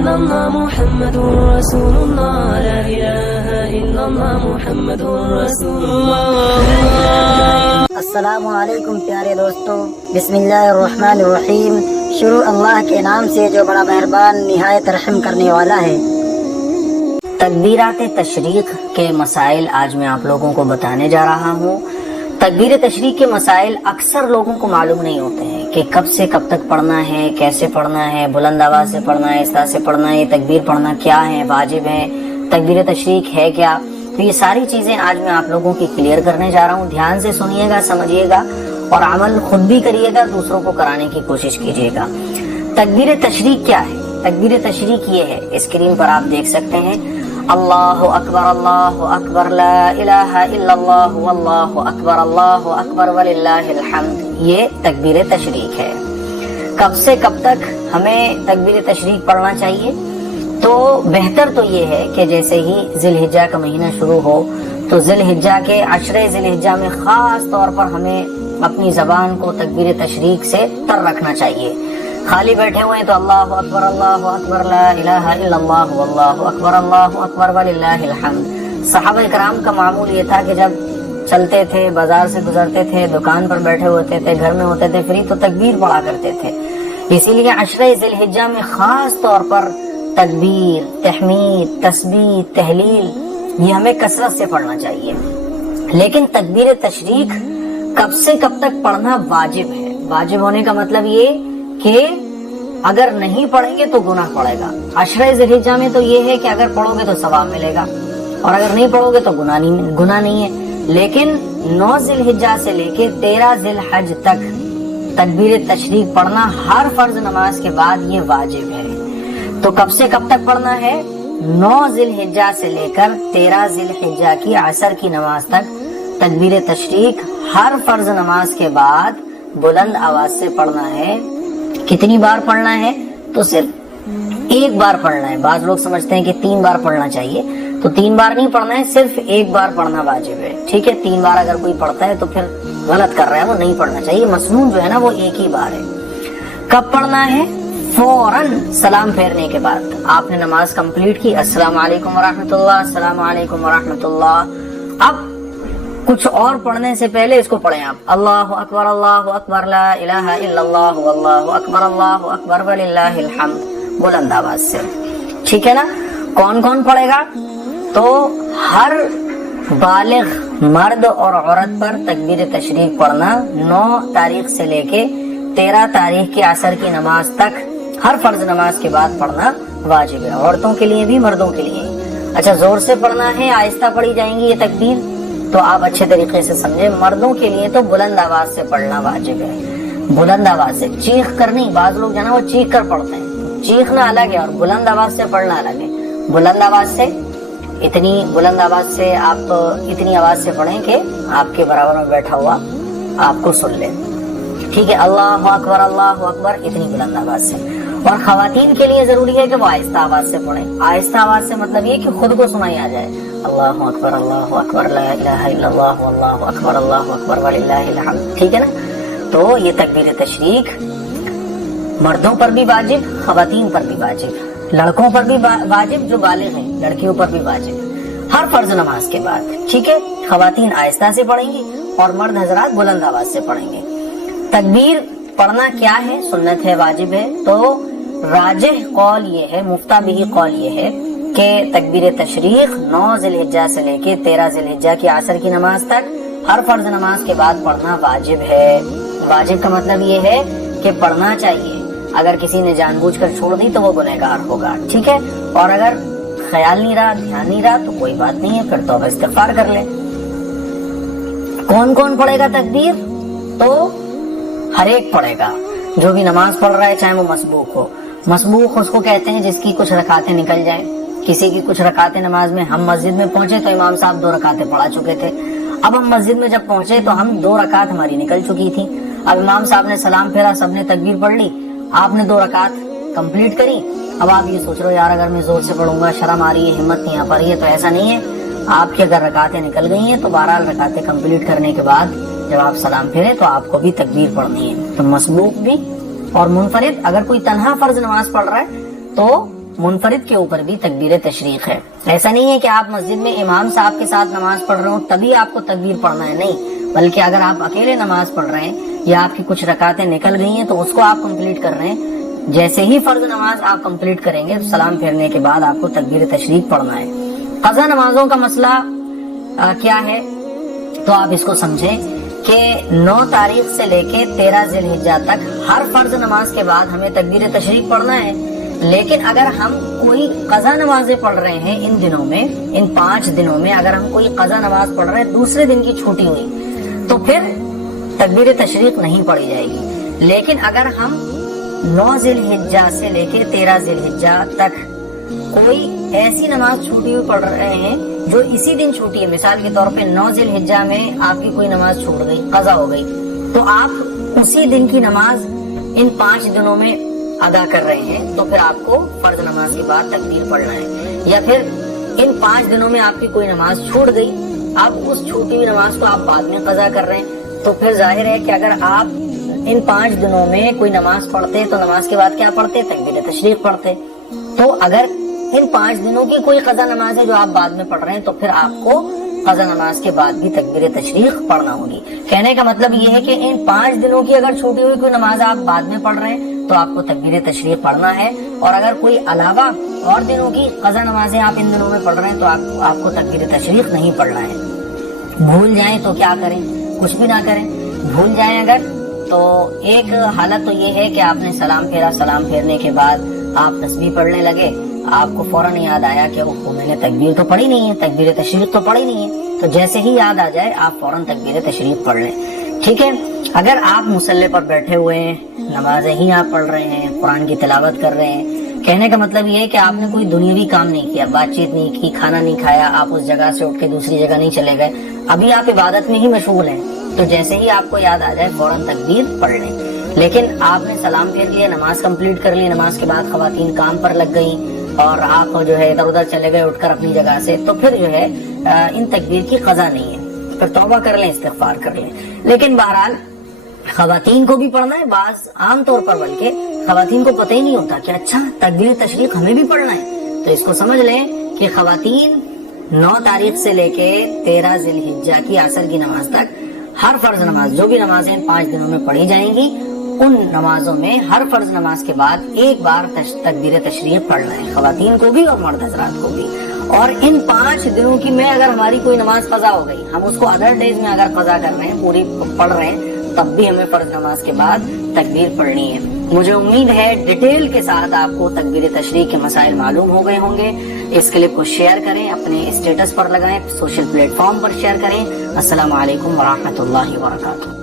إلا الله محمد رسول الله لا إله إلا الله محمد رسول الله. السلام علیکم پیارے دوستو، بسم اللہ الرحمن الرحیم. شروع اللہ کے نام سے جو بڑا مہربان نہایت رحم کرنے والا ہے. تکبیرات تشریق کے مسائل آج میں آپ لوگوں کو بتانے جا رہا ہوں. تکبیر تشریق کے مسائل اکثر لوگوں کو معلوم نہیں ہوتے ہیں کہ کب سے کب تک پڑھنا ہے، کیسے پڑھنا ہے، بلند آواز سے پڑھنا ہے، اس طرح سے پڑھنا ہے، یہ تکبیر پڑھنا کیا ہے، واجب ہے، تکبیر تشریق ہے کیا. تو یہ ساری چیزیں آج میں آپ لوگوں کی کلیئر کرنے جا رہا ہوں. دھیان سے سنیے گا، سمجھیے گا اور عمل خود بھی کریے گا، دوسروں کو کرانے کی کوشش کیجیے گا. تکبیر تشریق کیا ہے؟ تکبیر تشریق یہ ہے، اسکرین پر آپ دیکھ سکتے ہیں، اللہ اکبر لا الہ الا اللہ واللہ اکبر وللہ الحمد. یہ تکبیر تشریق ہے. کب سے کب تک ہمیں تکبیر تشریق پڑھنا چاہیے؟ تو بہتر تو یہ ہے کہ جیسے ہی ذی الحجہ کا مہینہ شروع ہو تو ذی الحجہ کے عشرے ذی الحجہ میں خاص طور پر ہمیں اپنی زبان کو تکبیر تشریق سے تر رکھنا چاہیے. خالی بیٹھے ہوئے ہیں تو اللہ اکبر لا الہ الا اللہ واللہ اکبر وللہ الحمد. صحابہ کرام کا معمول یہ تھا کہ جب چلتے تھے، بازار سے گزرتے تھے، دکان پر بیٹھے ہوتے تھے، گھر میں ہوتے تھے فری، تو تکبیر پڑھا کرتے تھے. اسی لیے عشرہ ذی الحجہ میں خاص طور پر تکبیر، تحمید، تسبیح، تہلیل یہ ہمیں کثرت سے پڑھنا چاہیے. لیکن تکبیر تشریق کب سے کب تک پڑھنا واجب ہے. واجب ہونے کا مطلب یہ کہ اگر نہیں پڑھیں گے تو گناہ پڑے گا. عشرہ ذی الحجہ میں تو یہ ہے کہ اگر پڑھو گے تو ثواب ملے گا اور اگر نہیں پڑھو گے تو گناہ نہیں ہے. لیکن 9 ذی الحجہ سے لے کے 13 ذی الحج تک تکبیر تشریق پڑھنا ہر فرض نماز کے بعد یہ واجب ہے. تو کب سے کب تک پڑھنا ہے؟ 9 ذی الحجہ سے لے کر 13 ذی الحجہ کی عصر کی نماز تک تکبیر تشریق ہر فرض نماز کے بعد بلند آواز سے پڑھنا ہے. کتنی بار پڑھنا ہے؟ تو صرف ایک بار پڑھنا ہے. بعض لوگ سمجھتے ہیں کہ 3 بار پڑھنا چاہیے، تو 3 بار نہیں پڑھنا ہے، صرف ایک بار پڑھنا واجب ہے. ٹھیک ہے، 3 بار اگر کوئی پڑھتا ہے تو پھر غلط کر رہا ہے، وہ نہیں پڑھنا چاہیے. مسنون جو ہے نا وہ ایک ہی بار ہے. کب پڑھنا ہے؟ فوراً سلام پھیرنے کے بعد. آپ نے نماز کمپلیٹ کی، السلام علیکم ورحمۃ اللہ، السلام علیکم ورحمۃ اللہ. اب کچھ اور پڑھنے سے پہلے اس کو پڑھیں آپ، اللہ اکبر لا الہ الا اللہ واللہ اکبر وللہ الحمد، بلند آواز سے. ٹھیک ہے نا؟ کون کون پڑھے گا؟ تو ہر بالغ مرد اور عورت پر تکبیر تشریق پڑھنا 9 تاریخ سے لے کے 13 تاریخ کی عصر کی نماز تک ہر فرض نماز کے بعد پڑھنا واجب ہے. عورتوں کے لیے بھی، مردوں کے لیے. اچھا، زور سے پڑھنا ہے، آہستہ پڑھی جائیں گی یہ تکبیر، تو آپ اچھے طریقے سے سمجھیں. مردوں کے لیے تو بلند آواز سے پڑھنا واجب ہے. بلند آواز سے، چیخ کر نہیں. بعض لوگ جو ہے نا وہ چیخ کر پڑھتے ہیں، چیخنا الگ ہے اور بلند آواز سے پڑھنا الگ ہے. بلند آواز سے، اتنی بلند آواز سے آپ تو اتنی آواز سے پڑھیں کہ آپ کے برابر میں بیٹھا ہوا آپ کو سن لے. ٹھیک ہے، اللہ اکبر اتنی بلند آواز سے. اور خواتین کے لیے ضروری ہے کہ وہ آہستہ آواز سے پڑھیں. آہستہ آواز سے مطلب یہ کہ خود کو سنائی آ جائے، اللہ اکبر لا الہ الا اللہ واللہ اکبر وللہ الحمد. ٹھیک ہے نا؟ تو یہ تکبیر تشریق مردوں پر بھی واجب، خواتین پر بھی واجب، لڑکوں پر بھی واجب جو بالغ ہیں، لڑکیوں پر بھی واجب، ہر فرض نماز کے بعد. ٹھیک ہے، خواتین آہستہ سے پڑھیں گی اور مرد حضرات بلند آواز سے پڑھیں گے. تکبیر پڑھنا کیا ہے؟ سنت ہے، واجب ہے. تو راجح قول یہ ہے، مفتہ بھی قول یہ ہے کہ تکبیر تشریق 9 ذی الحجہ سے لے کے 13 ذی الحجہ کی عصر کی نماز تک ہر فرض نماز کے بعد پڑھنا واجب ہے. واجب کا مطلب یہ ہے کہ پڑھنا چاہیے. اگر کسی نے جان بوجھ کر چھوڑ دی تو وہ گنہگار ہوگا. ٹھیک ہے، اور اگر خیال نہیں رہا، دھیان نہیں رہا تو کوئی بات نہیں ہے، پھر توبہ استغفار کر لے. کون کون پڑھے گا تکبیر؟ تو ہر ایک پڑھے گا جو بھی نماز پڑھ رہا ہے، چاہے وہ مسبوق ہو. مسبوق اس کو کہتے ہیں جس کی کچھ رکعتیں نکل جائیں. کسی کی کچھ رکعتیں نماز میں، ہم مسجد میں پہنچے تو امام صاحب 2 رکعتیں پڑھا چکے تھے. اب ہم مسجد میں جب پہنچے تو ہم 2 رکعت ہماری نکل چکی تھی. اب امام صاحب نے سلام پھیرا، سب نے تکبیر پڑھ لی، آپ نے 2 رکعت کمپلیٹ کری. اب آپ یہ سوچ رہے ہو یار اگر میں زور سے پڑھوں گا شرم آ رہی ہے، ہمت نہیں آ پا رہی ہے. تو ایسا نہیں ہے. آپ کی اگر رکعتیں نکل گئی ہیں تو 12 رکعتیں کمپلیٹ کرنے کے بعد جب آپ سلام پھیرے تو آپ کو بھی تکبیر پڑھنی ہے. تو مسبوق بھی اور منفرد، اگر کوئی تنہا فرض نماز پڑھ رہا ہے تو منفرد کے اوپر بھی تکبیر تشریق ہے. ایسا نہیں ہے کہ آپ مسجد میں امام صاحب کے ساتھ نماز پڑھ رہے ہو تبھی آپ کو تکبیر پڑھنا ہے، نہیں، بلکہ اگر آپ اکیلے نماز پڑھ رہے ہیں یا آپ کی کچھ رکعتیں نکل گئی ہیں تو اس کو آپ کمپلیٹ کر رہے ہیں، جیسے ہی فرض نماز آپ کمپلیٹ کریں گے تو سلام پھیرنے کے بعد آپ کو تکبیر تشریق پڑھنا ہے. قضا نمازوں کا مسئلہ کیا ہے تو آپ اس کو سمجھیں کہ 9 تاریخ سے لے کے 13 ذی الحجہ تک ہر فرض نماز کے بعد ہمیں تکبیر تشریق پڑھنا ہے. لیکن اگر ہم کوئی قضا نمازیں پڑھ رہے ہیں ان دنوں میں، ان 5 دنوں میں اگر ہم کوئی قضا نماز پڑھ رہے ہیں دوسرے دن کی چھوٹی ہوئی تو پھر تکبیر تشریق نہیں پڑھی جائے گی. لیکن اگر ہم 9 ذی الحجہ سے لے کے 13 ذی الحجہ تک کوئی ایسی نماز چھوٹی ہوئی پڑھ رہے ہیں جو اسی دن چھوٹی ہے، مثال کے طور پہ 9 ذی الحجہ میں آپ کی کوئی نماز چھوٹ گئی، قضا ہو گئی، تو آپ اسی دن کی نماز ان 5 دنوں میں ادا کر رہے ہیں تو پھر آپ کو فرض نماز کے بعد تکبیر پڑھنا ہے. یا پھر ان 5 دنوں میں آپ کی کوئی نماز چھوٹ گئی، آپ اس چھوٹی ہوئی نماز کو آپ بعد میں قضا کر رہے ہیں تو پھر ظاہر ہے کہ اگر آپ ان 5 دنوں میں کوئی نماز پڑھتے تو نماز کے بعد کیا پڑھتے؟ تکبیر تشریق پڑھتے. تو اگر ان 5 دنوں کی کوئی قضا نماز ہے جو آپ بعد میں پڑھ رہے ہیں تو پھر آپ کو قضا نماز کے بعد بھی تکبیر تشریق پڑھنا ہوگی. کہنے کا مطلب یہ ہے کہ ان 5 دنوں کی اگر چھوٹی ہوئی کوئی نماز آپ بعد میں پڑھ رہے ہیں تو آپ کو تکبیر تشریق پڑھنا ہے، اور اگر کوئی علاوہ اور دنوں کی قضا نمازیں آپ ان دنوں میں پڑھ رہے ہیں تو آپ کو تکبیر تشریق نہیں پڑھنا ہے. بھول جائیں تو کیا کریں؟ کچھ بھی نہ کریں. بھول جائیں اگر تو ایک حالت تو یہ ہے کہ آپ نے سلام پھیرا، سلام پھیرنے کے بعد آپ تسبیح پڑھنے لگے، آپ کو فوراً یاد آیا کہ میں نے تکبیر تو پڑھی نہیں ہے، تکبیر تشریق تو پڑھی نہیں ہے، تو جیسے ہی یاد آ جائے آپ فوراً تکبیر تشریق پڑھ لیں. ٹھیک ہے. اگر آپ مصلی پر بیٹھے ہوئے ہیں، نمازیں ہی آپ پڑھ رہے ہیں، قرآن کی تلاوت کر رہے ہیں، کہنے کا مطلب یہ ہے کہ آپ نے کوئی دنیاوی کام نہیں کیا، بات چیت نہیں کی، کھانا نہیں کھایا، آپ اس جگہ سے اٹھ کے دوسری جگہ نہیں چلے گئے، ابھی آپ عبادت میں ہی مشغول ہیں، تو جیسے ہی آپ کو یاد آ جائے فوراً تکبیر پڑھ لیں. لیکن آپ نے سلام پھیر لیا، نماز کمپلیٹ کر لی، نماز کے بعد خواتین کام پر لگ گئیں اور آپ جو ہے ادھر ادھر چلے گئے اٹھ کر اپنی جگہ سے، تو پھر جو ہے ان تکبیر کی قضا نہیں ہے، پھر توبہ کر لیں، استغفار کر لیں. لیکن بہرحال خواتین کو بھی پڑھنا ہے، بعض عام طور پر بلکہ خواتین کو پتہ ہی نہیں ہوتا کہ اچھا تکبیر تشریق ہمیں بھی پڑھنا ہے. تو اس کو سمجھ لیں کہ خواتین 9 تاریخ سے لے کے 13 ذی الحجہ کی عصر کی نماز تک ہر فرض نماز، جو بھی نمازیں 5 دنوں میں پڑھی جائیں گی، ان نمازوں میں ہر فرض نماز کے بعد ایک بار تکبیر تشریق پڑھنا ہے، خواتین کو بھی اور مرد حضرات کو بھی. اور ان 5 دنوں کی میں اگر ہماری کوئی نماز قضا ہو گئی، ہم اس کو ادر ڈیز میں اگر قضا کر رہے ہیں، پوری پڑھ رہے ہیں، تب بھی ہمیں فرض نماز کے بعد تکبیر پڑھنی ہے. مجھے امید ہے ڈیٹیل کے ساتھ آپ کو تکبیر تشریق کے مسائل معلوم ہو گئے ہوں گے. اس کلپ کو شیئر کریں، اپنے اسٹیٹس پر لگائیں، سوشل پلیٹ فارم پر شیئر کریں. السلام علیکم ورحمۃ اللہ وبرکاتہ.